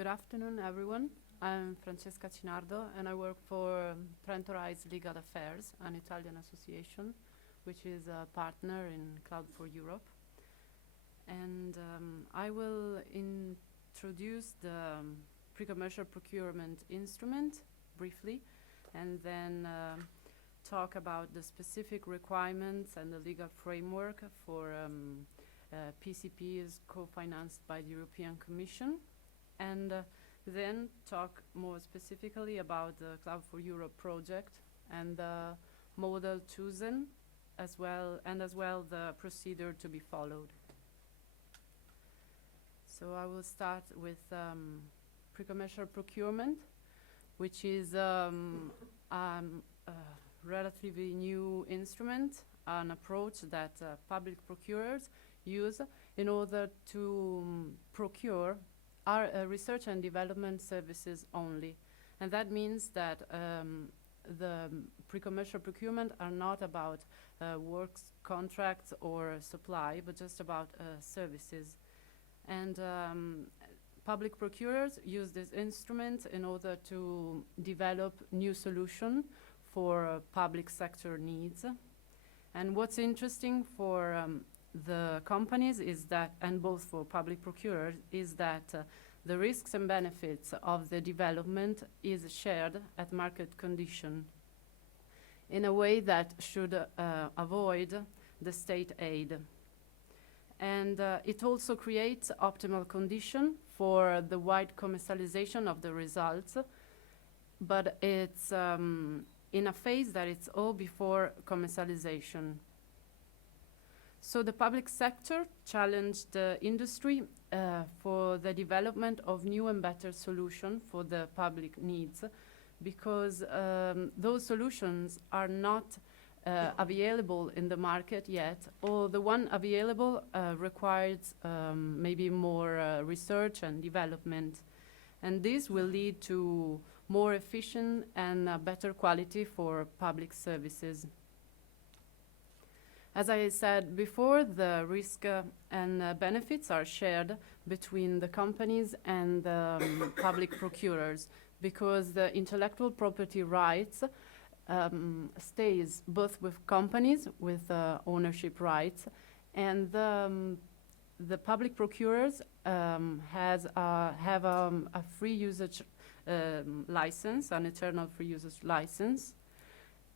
Good afternoon, everyone. I'm Francesca Cinardo, and I work for Trento Rise Legal Affairs, an Italian association, which is a partner in Cloud for Europe. And I will introduce the pre-commercial procurement instrument briefly, and then talk about the specific requirements and the legal framework for PCPs co-financed by the European Commission, and then talk more specifically about the Cloud for Europe project and the model chosen, as well the procedure to be followed. So I will start with pre-commercial procurement, which is a relatively new instrument, an approach that public procurers use in order to procure our research and development services only. And that means that the pre-commercial procurement are not about works, contracts, or supply, but just about services. And public procurers use this instrument in order to develop new solutions for public sector needs. And what's interesting for the companies is that, and both for public procurers, is that the risks and benefits of the development is shared at market condition in a way that should avoid the state aid. And it also creates optimal condition for the wide commercialization of the results, but it's in a phase that it's all before commercialization. So the public sector challenged the industry for the development of new and better solutions for the public needs, because those solutions are not available in the market yet, or the one available requires maybe more research and development. And this will lead to more efficient and better quality for public services. As I said before, the risk and benefits are shared between the companies and the public procurers, because the intellectual property rights stays both with companies with ownership rights, and the public procurers have a free usage license, an eternal free usage license.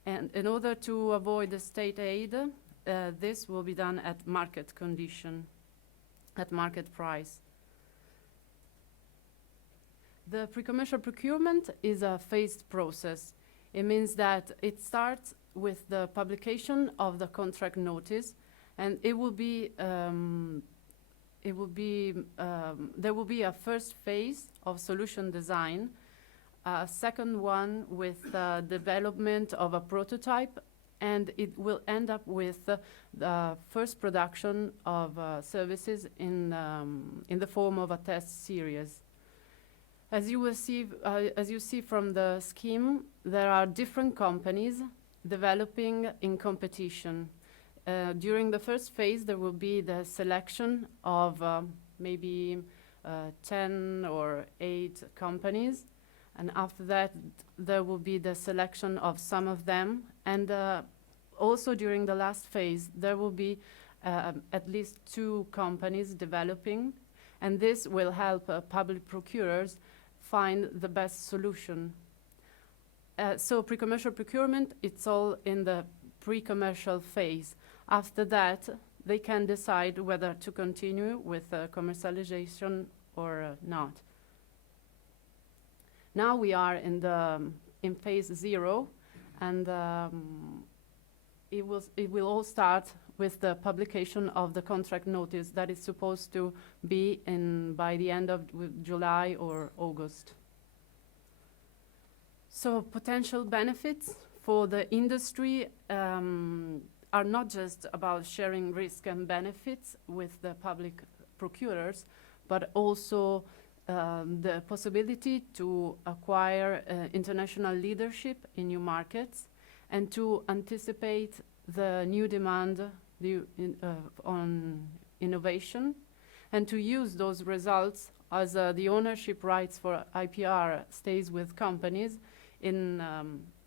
And in order to avoid the state aid, this will be done at market condition, at market price. The pre-commercial procurement is a phased process. It means that it starts with the publication of the contract notice, and there will be a first phase of solution design, a second one with development of a prototype, and it will end up with the first production of services in the form of a test series. As you will see, as you see from the scheme, there are different companies developing in competition. During the first phase, there will be the selection of maybe 10 or 8 companies, and after that, there will be the selection of some of them. And also during the last phase, there will be at least 2 companies developing, and this will help public procurers find the best solution. So pre-commercial procurement, it's all in the pre-commercial phase. After that, they can decide whether to continue with commercialization or not. Now we are in phase 0, and it will all start with the publication of the contract notice that is supposed to be by the end of July or August. So potential benefits for the industry are not just about sharing risk and benefits with the public procurers, but also the possibility to acquire international leadership in new markets and to anticipate the new demand on innovation, and to use those results as the ownership rights for IPR stays with companies in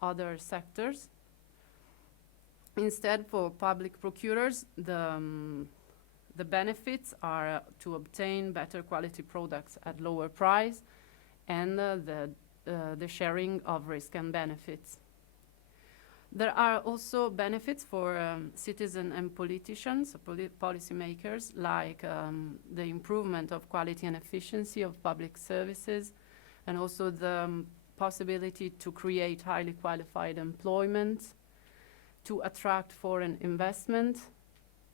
other sectors. Instead, for public procurers, the benefits are to obtain better quality products at lower price and the sharing of risk and benefits. There are also benefits for citizens and politicians, policymakers, like the improvement of quality and efficiency of public services, and also the possibility to create highly qualified employment, to attract foreign investment,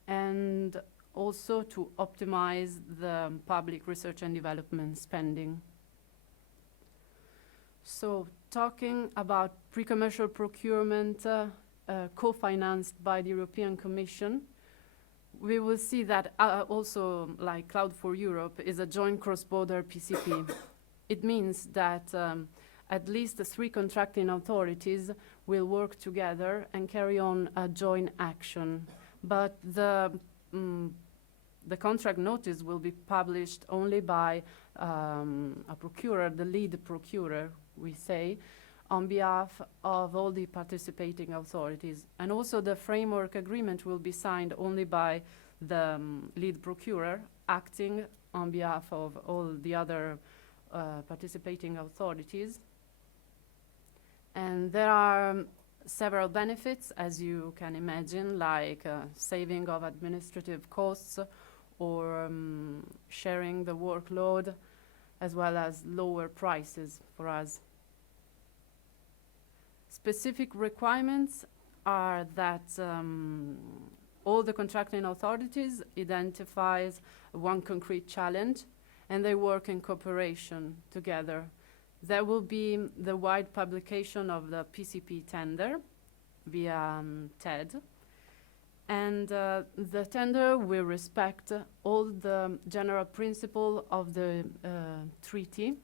and also to optimize the public research and development spending. So, talking about pre-commercial procurement co-financed by the European Commission, we will see that also, like Cloud for Europe, is a joint cross-border PCP. It means that at least the 3 contracting authorities will work together and carry on a joint action. But the contract notice will be published only by a procurer, the lead procurer, we say, on behalf of all the participating authorities. And also the framework agreement will be signed only by the lead procurer, acting on behalf of all the other participating authorities. And there are several benefits, as you can imagine, like saving of administrative costs or sharing the workload, as well as lower prices for us. Specific requirements are that all the contracting authorities identifies one concrete challenge and they work in cooperation together. There will be the wide publication of the PCP tender via TED, and the tender will respect all the general principle of the treaty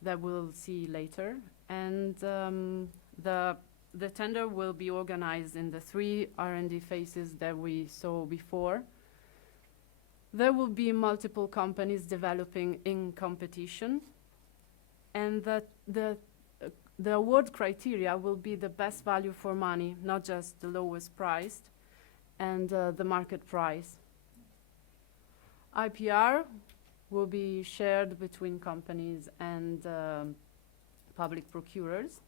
that we'll see later, and the tender will be organized in the 3 R&D phases that we saw before. There will be multiple companies developing in competition, and the award criteria will be the best value for money, not just the lowest priced, and the market price. IPR will be shared between companies and public procurers.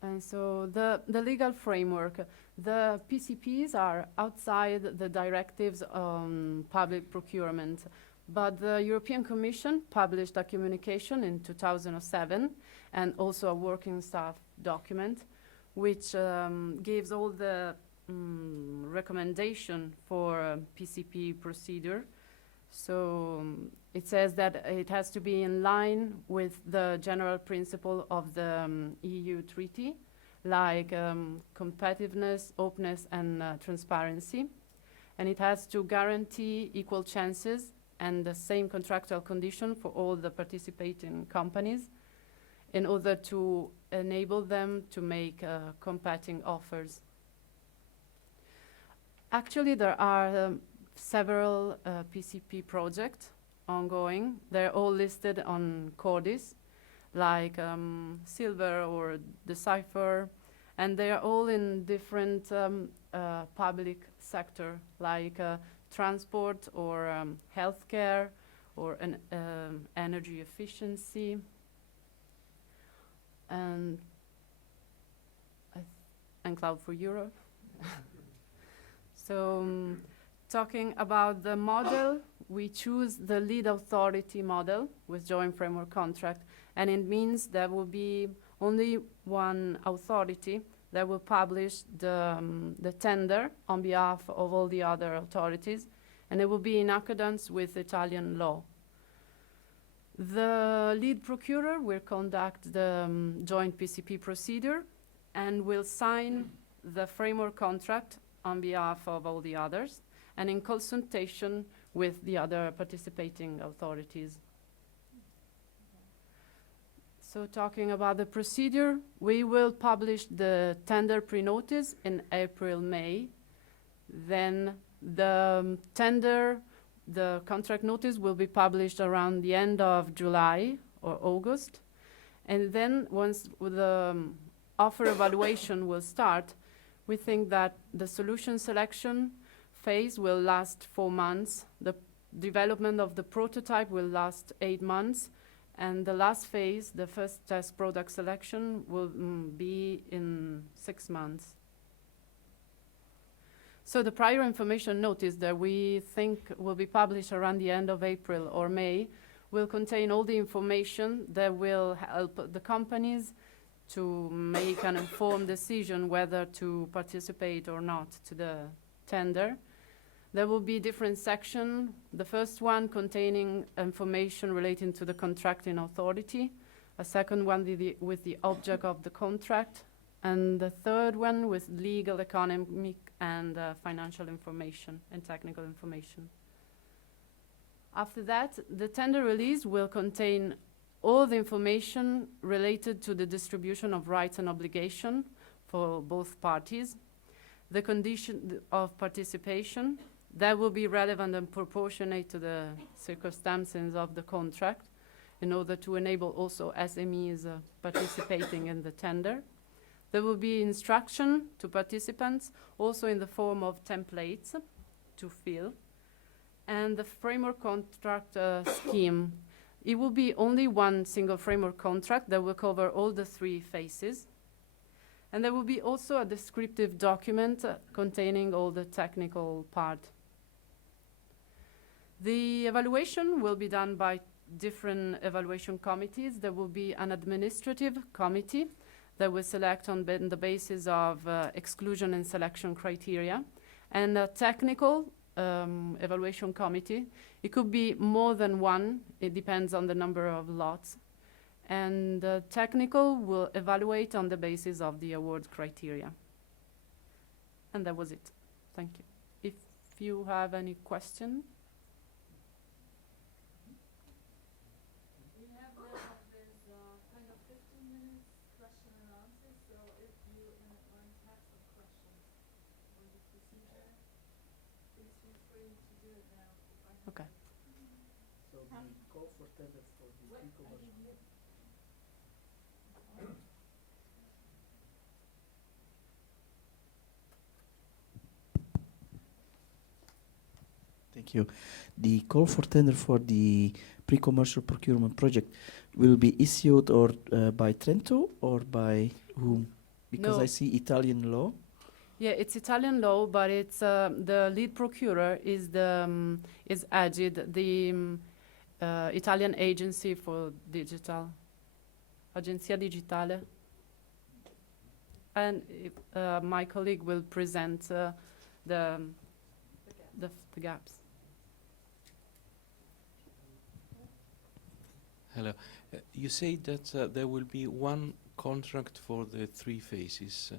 And so the legal framework, the PCPs are outside the directives on public procurement, but the European Commission published a communication in 2007 and also a working staff document which gives all the recommendation for PCP procedure. So it says that it has to be in line with the general principle of the EU treaty, like competitiveness, openness, and transparency. And it has to guarantee equal chances and the same contractual condition for all the participating companies in order to enable them to make competing offers. Actually, there are several PCP projects ongoing. They're all listed on Codis, like Silver or Decipher, and they are all in different public sector, like transport or healthcare or energy efficiency. And Cloud for Europe. So talking about the model, we choose the lead authority model with joint framework contract, and it means there will be only one authority that will publish the tender on behalf of all the other authorities, and it will be in accordance with Italian law. The lead procurer will conduct the joint PCP procedure and will sign the framework contract on behalf of all the others and in consultation with the other participating authorities. So talking about the procedure, we will publish the tender pre-notice in April, May. Then the tender the contract notice will be published around the end of July or August. And then once the offer evaluation will start, we think that the solution selection phase will last 4 months. The development of the prototype will last 8 months. And the last phase, the first test product selection, will be in 6 months. So the prior information notice that we think will be published around the end of April or May will contain all the information that will help the companies to make an informed decision whether to participate or not to the tender. There will be different sections. The first one containing information relating to the contracting authority, a second one with the object of the contract, and the third one with legal, economic, and financial information and technical information. After that, the tender release will contain all the information related to the distribution of rights and obligation for both parties, the condition of participation that will be relevant and proportionate to the circumstances of the contract in order to enable also SMEs participating in the tender. There will be instruction to participants, also in the form of templates to fill, and the framework contract scheme. It will be only one single framework contract that will cover all the 3 phases. And there will be also a descriptive document containing all the technical part. The evaluation will be done by different evaluation committees. There will be an administrative committee that will select on the basis of exclusion and selection criteria, and a technical evaluation committee. It could be more than one. It depends on the number of lots. And technical will evaluate on the basis of the award criteria. And that was it. Thank you. If you have any question. We have now this kind of 15 minutes question and answer, so if you want to have some questions on the procedure, please feel free to do it now. Okay. So the call for tender for the pre-commercial. Thank you. The call for tender for the pre-commercial procurement project will be issued or by Trento or by whom? Because No. I see Italian law. Yeah, it's Italian law, but it's the lead procurer is the is AGID, the Italian agency for digital, Agenzia Digitale. And my colleague will present the gaps. Hello. You say that there will be one contract for the 3 phases.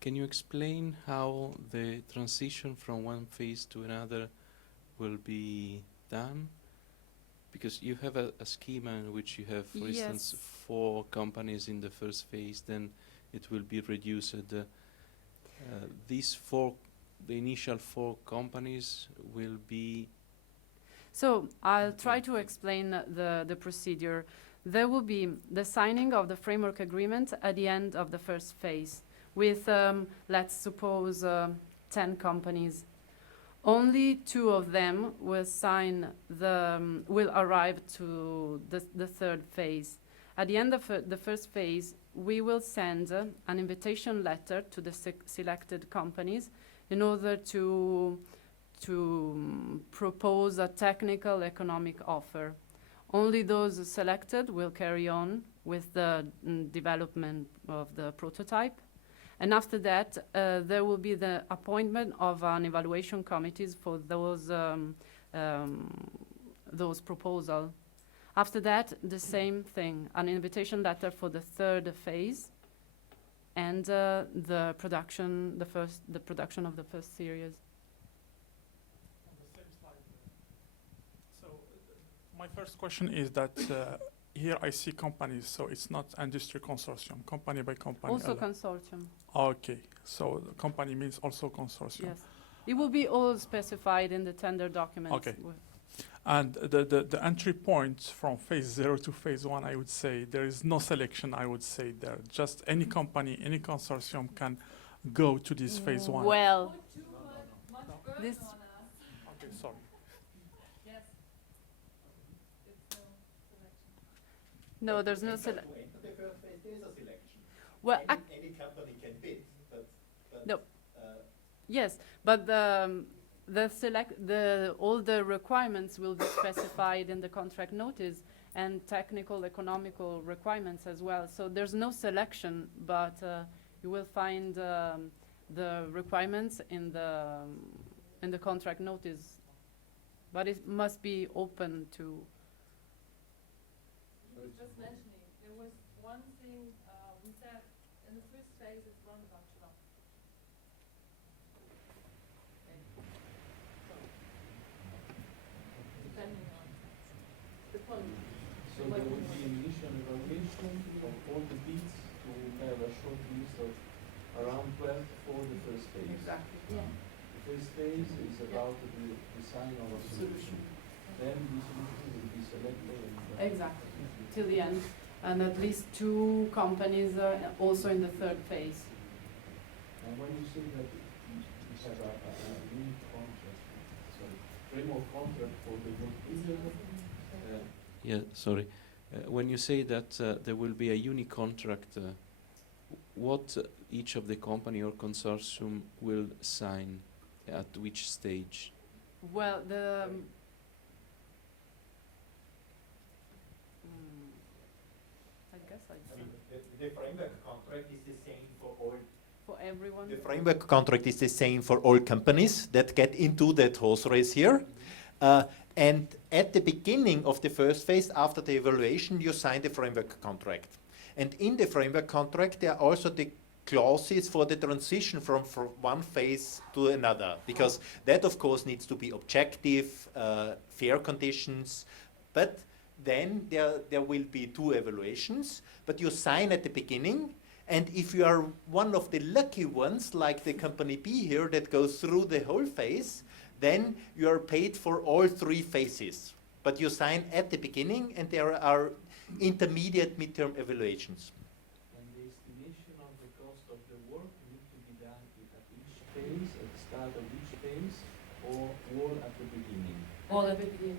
Can you explain how the transition from one phase to another will be done? Because you have a schema in which you have, for instance, 4 companies in the first phase, then it will be reduced. These 4, the initial 4 companies will be... So I'll try to explain the procedure. There will be the signing of the framework agreement at the end of the first phase with, let's suppose, 10 companies. Only 2 of them will sign will arrive to the third phase. At the end of the first phase, we will send an invitation letter to the selected companies in order to propose a technical economic offer. Only those selected will carry on with the development of the prototype. And after that, there will be the appointment of an evaluation committees for those proposals. After that, the same thing, an invitation letter for the third phase, and the production of the first series. On the same slide. So my first question is that here I see companies, so it's not industry consortium, company by company. Also consortium. Okay, so the company means also consortium. Yes. It will be all specified in the tender documents. Okay. And the entry point from phase 0 to phase 1, I would say, there is no selection, I would say there. Just any company, any consortium can go to this phase 1. Well, Put too much burden this- on us. Okay, sorry. Yes. It's no selection. no, there's no To selection. enter the first phase, there is a selection. Well, Any company can bid, but No. uh, yes, but all the requirements will be specified in the contract notice, and technical, economical requirements as well. So there's no selection, but you will find the requirements in the contract notice. But it must be open to. You were just mentioning, there was one thing, we said in the first phase it's roundabout shop. Depending on the point. So there will be an initial evaluation of all the bids to have a short list of around 12 for the first phase. Exactly. Yeah. The first phase is about the design of a solution. Then the solution will be selected. Exactly. Till the end, and at least 2 companies also in the third phase. And when you say that you have a new contract, sorry, framework contract for the work yeah, sorry. When you say that there will be a unique contract, what each of the company or consortium will sign at which stage? Well, I guess I mean, the framework contract is the same for all. for everyone. The framework contract is the same for all companies that get into that horse race here. And at the beginning of the first phase, after the evaluation, you sign the framework contract. And in the framework contract, there are also the clauses for the transition from one phase to another, because that, of course, needs to be objective, fair conditions. But then there will be 2 evaluations, but you sign at the beginning. And if you are one of the lucky ones, like the company B here, that goes through the whole phase, then you are paid for all 3 phases. But you sign at the beginning, and there are intermediate midterm evaluations. And the estimation of the cost of the work need to be done at each phase, at the start of each phase, or all at the beginning? All at the beginning.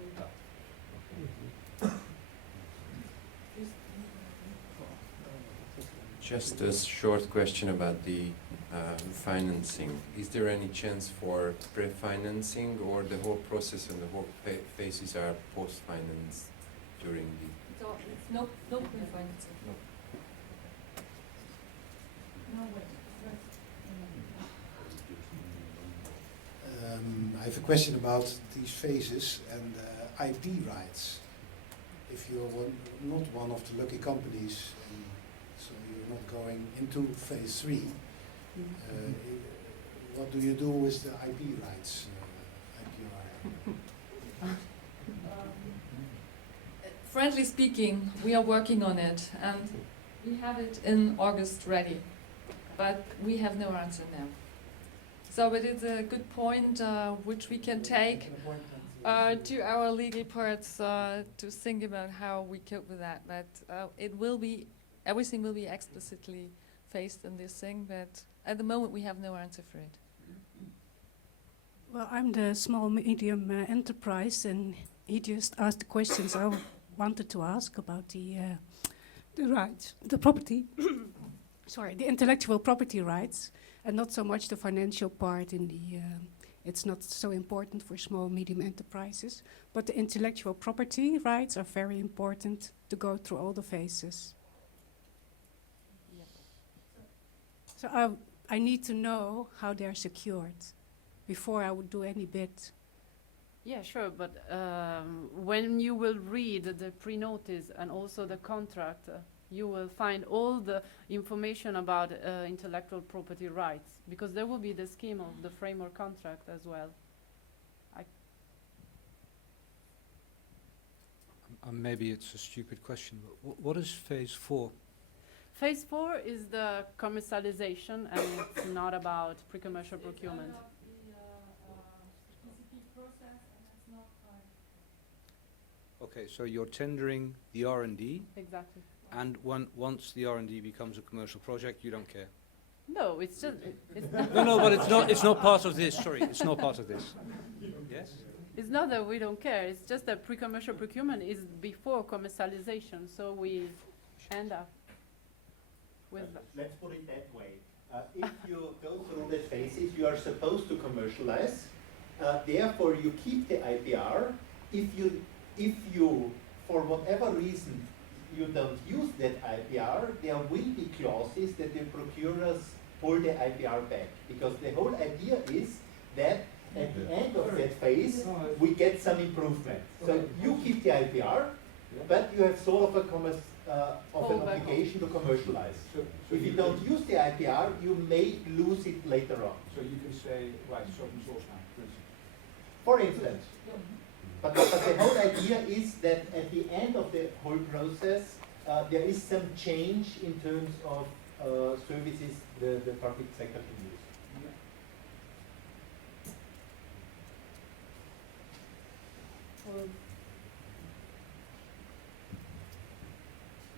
Just a short question about the financing. Is there any chance for pre-financing, or the whole process and the whole phases are post-financed during the... So it's no pre-financing. No. No way. I have a question about these phases and IP rights. If you're not one of the lucky companies, so you're not going into phase 3, what do you do with the IP rights, IPR? Friendly speaking, we are working on it, and we have it in August ready, but we have no answer now. So it is a good point which we can take to our legal parts to think about how we cope with that. But everything will be explicitly faced in this thing, but at the moment we have no answer for it. Well, I'm the small medium enterprise, and he just asked the questions I wanted to ask about the rights, the property, sorry, the intellectual property rights, and not so much the financial part in the, it's not so important for small medium enterprises, but the intellectual property rights are very important to go through all the phases. So I need to know how they're secured before I would do any bid. Yeah, sure, but when you will read the pre-notice and also the contract, you will find all the information about intellectual property rights, because there will be the scheme of the framework contract as well. Maybe it's a stupid question, but what is phase 4? Phase 4 is the commercialization, and it's not about pre-commercial procurement. It's kind of the PCP process, and it's not like Okay, so you're tendering the R&D, Exactly. and once the R&D becomes a commercial project, you don't care. No, it's just, it's No, but it's not part of this. Sorry, it's not part of this. Yes. It's not that we don't care, it's just that pre-commercial procurement is before commercialization, so we end up with. Let's put it that way. If you go through the phases, you are supposed to commercialize. Therefore, you keep the IPR. If you, for whatever reason, you don't use that IPR, there will be clauses that the procurers hold the IPR back. Because the whole idea is that at the end of that phase, we get some improvement. So you keep the IPR, but you have sort of an obligation to commercialize. If you don't use the IPR, you may lose it later on. So you can say, right, it's open source now, For instance. But the whole idea is that at the end of the whole process, there is some change in terms of services the public sector can use.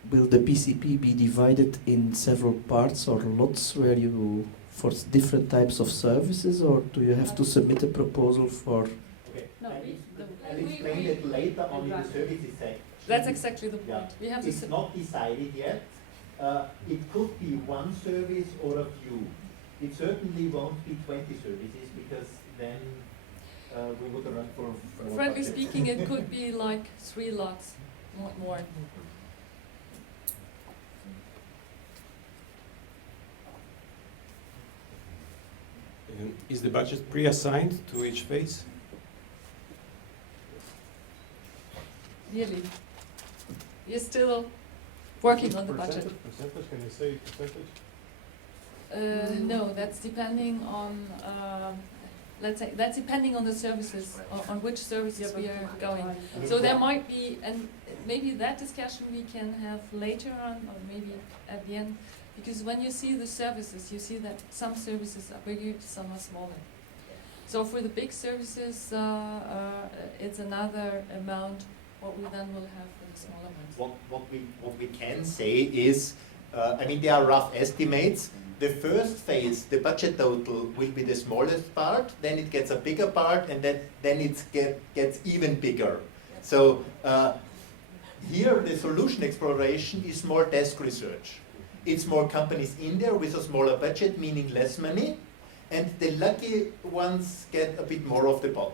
Will the PCP be divided in several parts or lots where you, for different types of services, or do you have to submit a proposal for? Okay. No, I'll explain it later on in the services section. That's exactly the point. Yeah. We have It's not decided yet. It could be one service or a few. It certainly won't be 20 services because then we would run for more Frankly budget. speaking, it could be like 3 lots, not more. Is the budget pre-assigned to each phase? Really. You're still working on the budget. Percentage, can you say percentage? No, that's depending on, let's say, that's depending on the services, on which services we are going. So there might be, and maybe that discussion we can have later on, or maybe at the end, because when you see the services, you see that some services are bigger, some are smaller. So for the big services, it's another amount what we then will have for the smaller ones. What we can say is, I mean, there are rough estimates. The first phase, the budget total, will be the smallest part, then it gets a bigger part, and then it gets even bigger. So here the solution exploration is more desk research. It's more companies in there with a smaller budget, meaning less money, and the lucky ones get a bit more of the pot.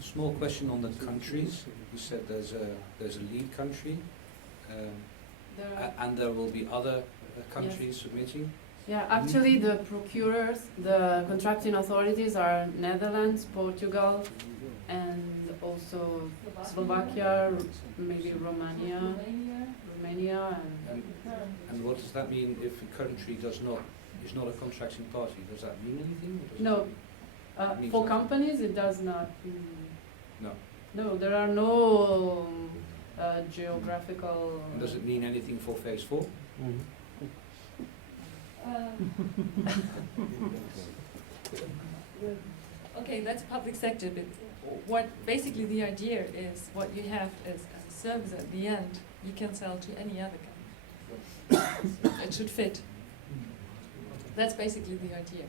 Small question on the countries. You said there's a lead country, and there will be other countries submitting. Yeah, actually the procurers, the contracting authorities are Netherlands, Portugal, and also Slovakia, maybe Romania, And what does that mean if a country is not a contracting party? Does that mean anything? Or does No, it mean for nothing? companies it does not. No. No, there are no geographical. And does it mean anything for phase 4? Okay, that's public sector, but what basically the idea is what you have is a service at the end you can sell to any other company. It should fit. That's basically the idea.